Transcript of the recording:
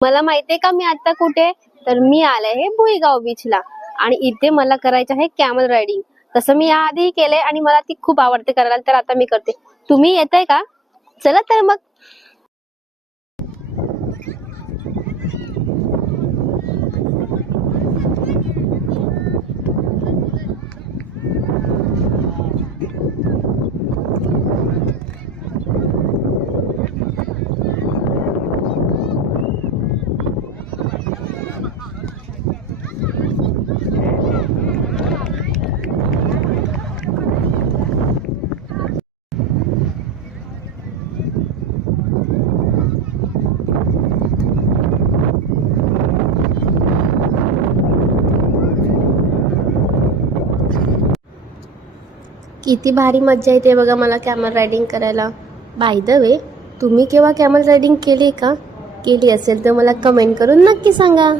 मला माहितीये का मी आता कुठे, तर मी आले आहे भुईगाव बीचला आणि इथे मला करायचं आहे कॅमल रायडिंग. तसं मी याआधी केलंय आणि मला ती खूप आवडते करायला, तर आता मी करते. तुम्ही येताय का? चला तर मग. किती भारी मज्जा येते बघा मला कॅमल रायडिंग करायला. बाय द वे, तुम्ही केव्हा कॅमल रायडिंग केली का? केली असेल तर मला कमेंट करून नक्की सांगा.